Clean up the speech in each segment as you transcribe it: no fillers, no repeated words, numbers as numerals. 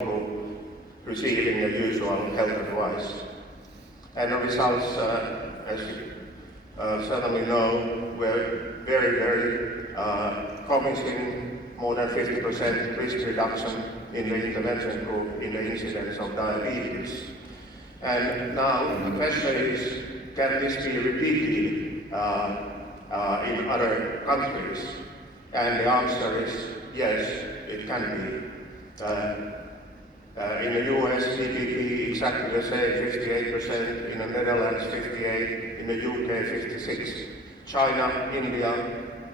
receiving the usual health advice. And the results, as you certainly know, were very promising, more than 50% risk reduction in the intervention group in the incidence of diabetes. And now the question is, can this be repeated in other countries? And the answer is yes, it can be. In the US, PPP exactly the same, 58%, in the Netherlands 58%, in the UK 56%. China, India,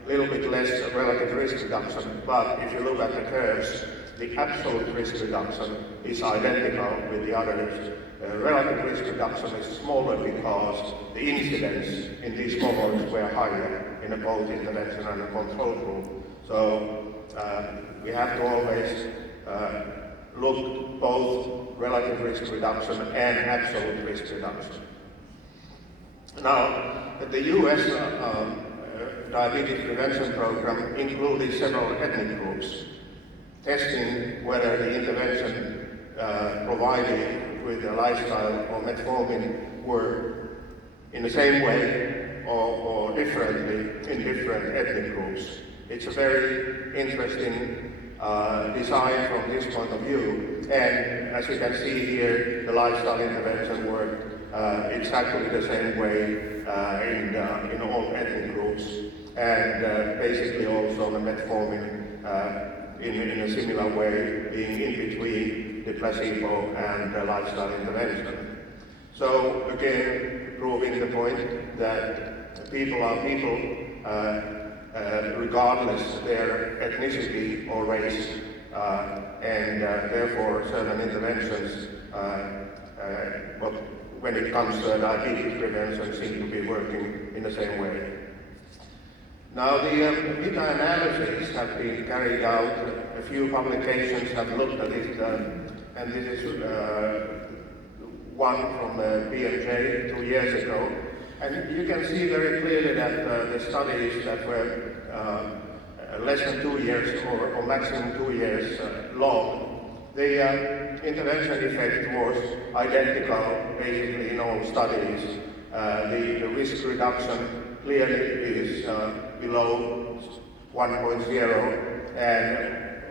a little bit less relative risk reduction, but if you look at the curves, the absolute risk reduction is identical with the others. Relative risk reduction is smaller because the incidence in these cohorts were higher in both intervention and the control group. So we have to always look both relative risk reduction and absolute risk reduction. Now, the US diabetes prevention program included several ethnic groups, testing whether the intervention provided with the lifestyle or metformin were in the same way or differently in different ethnic groups. It's a very interesting design from this point of view, and as you can see here, the lifestyle intervention worked exactly the same way in all ethnic groups, and basically also the metformin in a similar way, being in between the placebo and the lifestyle intervention. So again, proving the point that people are people regardless of their ethnicity or race, and therefore certain interventions, but when it comes to diabetes prevention, seem to be working in the same way. Now the meta-analyses have been carried out. A few publications have looked at it, and this is one from B&J 2 years ago. And you can see very clearly that the studies that were less than 2 years or maximum 2 years long, the intervention effect was identical basically in all studies. The risk reduction clearly is below 1.0, and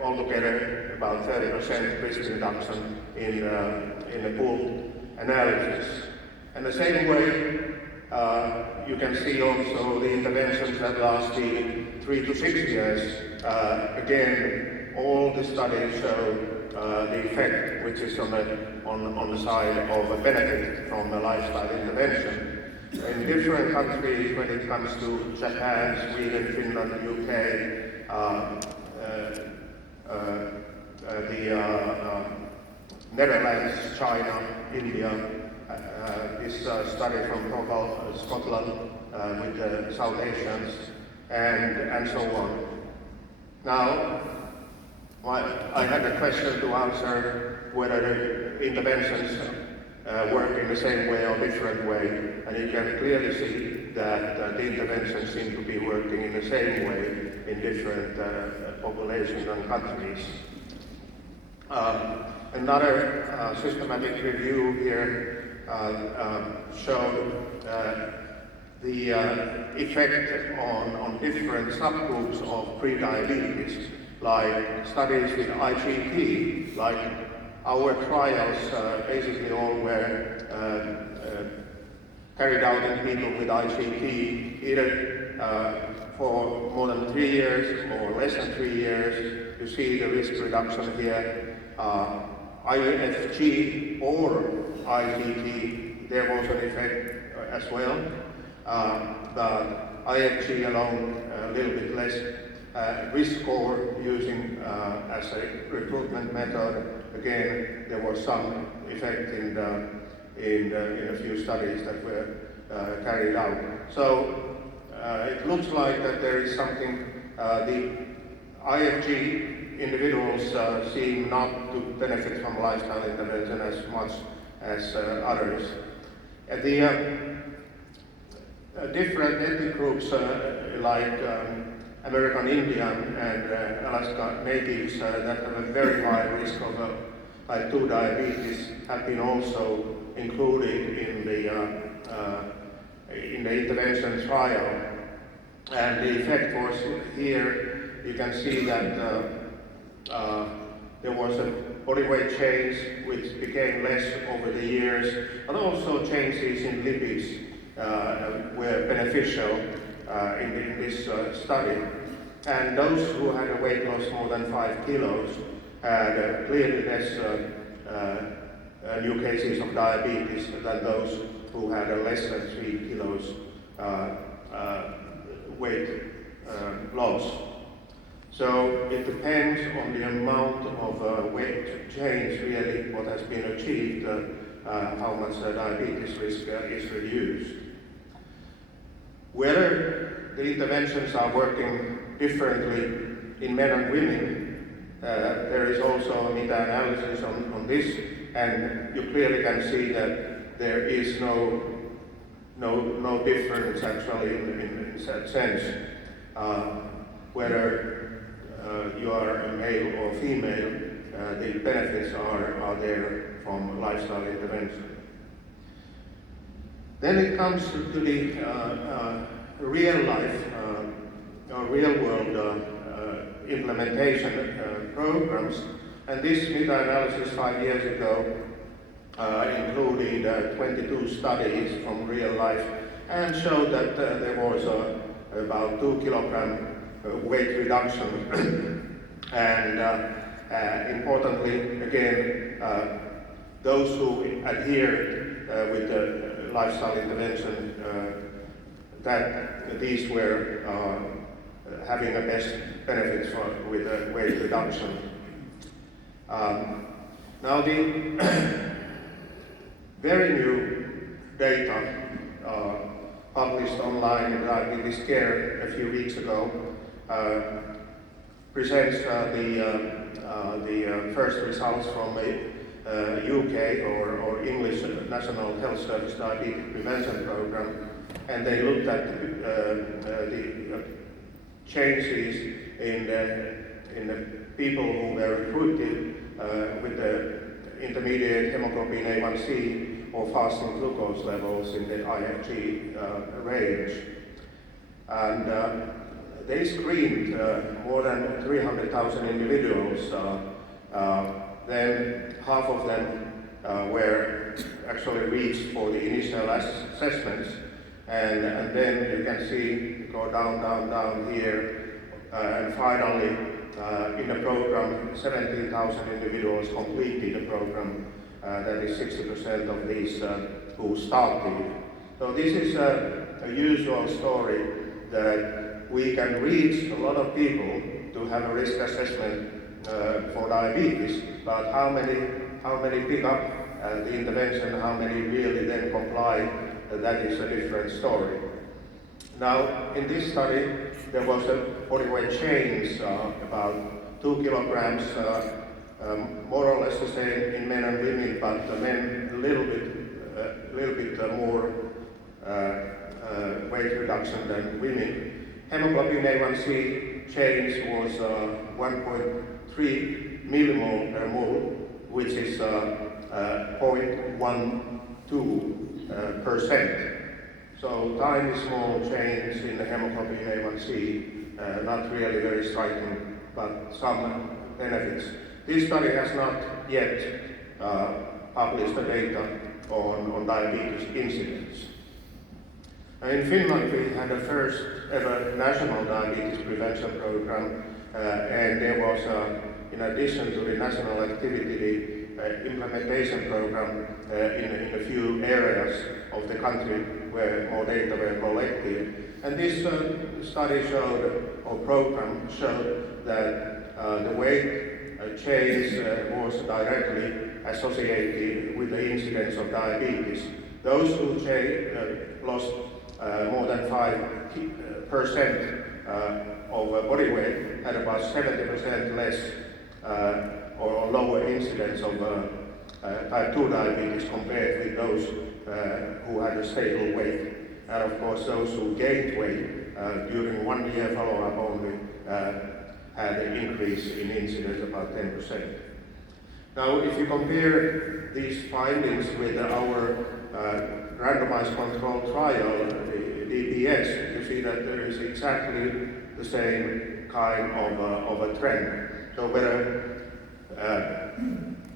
altogether about 30% risk reduction in the pooled analysis. And the same way, you can see also the interventions that lasted 3 to 6 years. Again, all the studies show the effect, which is on the side of a benefit from the lifestyle intervention. In different countries, when it comes to Japan, Sweden, Finland, UK, the Netherlands, China, India, this study from Scotland with the South Asians, and so on. Now, I had a question to answer whether the interventions work in the same way or different way, and you can clearly see that the interventions seem to be working in the same way in different populations and countries. Another systematic review here showed the effect on different subgroups of prediabetes, like studies with IGT, like our trials basically all were carried out in people with IGT, either for more than 3 years or less than 3 years. You see the risk reduction here. IFG or IGT, there was an effect as well, but IFG alone a little bit less. Risk score using as a recruitment method, again there was some effect in a few studies that were carried out. So it looks like that there is something, the IFG individuals seem not to benefit from lifestyle intervention as much as others. The different ethnic groups like American Indian and Alaska natives that have a very high risk of type 2 diabetes have been also included in the intervention trial. And the effect was here, you can see that there was a body weight change which became less over the years, but also changes in lipids were beneficial in this study. And those who had a weight loss more than 5 kilos had clearly less new cases of diabetes than those who had a less than 3 kilos weight loss. So it depends on the amount of weight change, really, what has been achieved, how much diabetes risk is reduced. Whether the interventions are working differently in men and women, there is also a meta-analysis on this, and you clearly can see that there is no difference actually in that sense, whether you are a male or female, the benefits are there from lifestyle intervention. Then it comes to the real life or real world implementation programs, and this meta-analysis 5 years ago included 22 studies from real life and showed that there was about 2 kilogram weight reduction. And importantly, again, those who adhered with the lifestyle intervention, that these were having the best benefits with weight reduction. Now the very new data published online in Diabetes Care a few weeks ago presents the first results from a UK or English National Health Service Diabetes Prevention Program, and they looked at the changes in the people who were recruited with the intermediate hemoglobin A1C or fasting glucose levels in the IFG range. And they screened more than 300,000 individuals. Then half of them were actually reached for the initial assessments. And then you can see go down here. And finally, in the program, 17,000 individuals completed the program. That is 60% of these who started. So this is a usual story that we can reach a lot of people to have a risk assessment for diabetes, but how many pick up the intervention, how many really then comply, that is a different story. Now, in this study, there was a body weight change about 2 kilograms, more or less the same in men and women, but the men a little bit more weight reduction than women. Hemoglobin A1C change was 1.3 millimole per mole, which is 0.12%. So tiny small change in the hemoglobin A1C, not really very striking, but some benefits. This study has not yet published the data on diabetes incidence. In Finland, we had the first ever national diabetes prevention program, and there was, in addition to the national activity, the implementation program in a few areas of the country where more data were collected. And this study showed, or program showed, that the weight change was directly associated with the incidence of diabetes. Those who lost more than 5% of body weight had about 70% less or lower incidence of type 2 diabetes compared with those who had a stable weight. And of course, those who gained weight during 1 year follow-up only had an increase in incidence about 10%. Now, if you compare these findings with our randomized controlled trial, the DPS, you see that there is exactly the same kind of a trend. So whether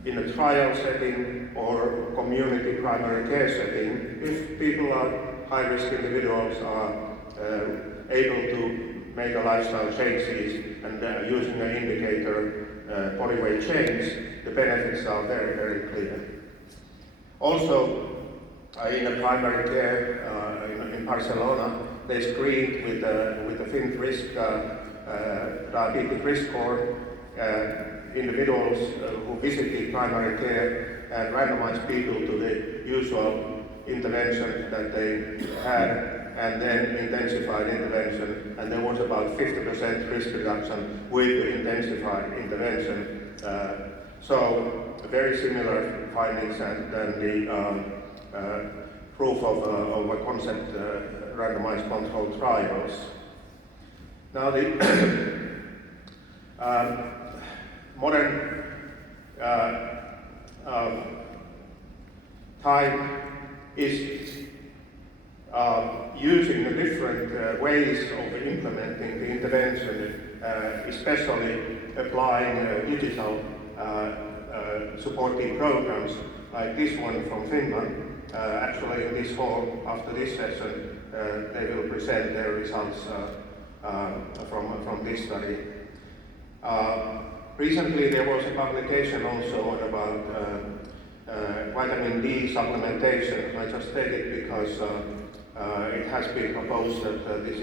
in a trial setting or community primary care setting, if people are high-risk individuals are able to make a lifestyle changes and using an indicator body weight change, the benefits are very, very clear. Also, in a primary care in Barcelona, they screened with the FINT risk diabetic risk score individuals who visited primary care and randomized people to the usual intervention that they had, and then intensified intervention, and there was about 50% risk reduction with the intensified intervention. So very similar findings than the proof of a concept randomized controlled trials. Now the modern time is using the different ways of implementing the intervention, especially applying digital supporting programs like this one from Finland. Actually, in this fall, after this session, they will present their results from this study. Recently, there was a publication also about vitamin D supplementation. I just take it because it has been proposed that this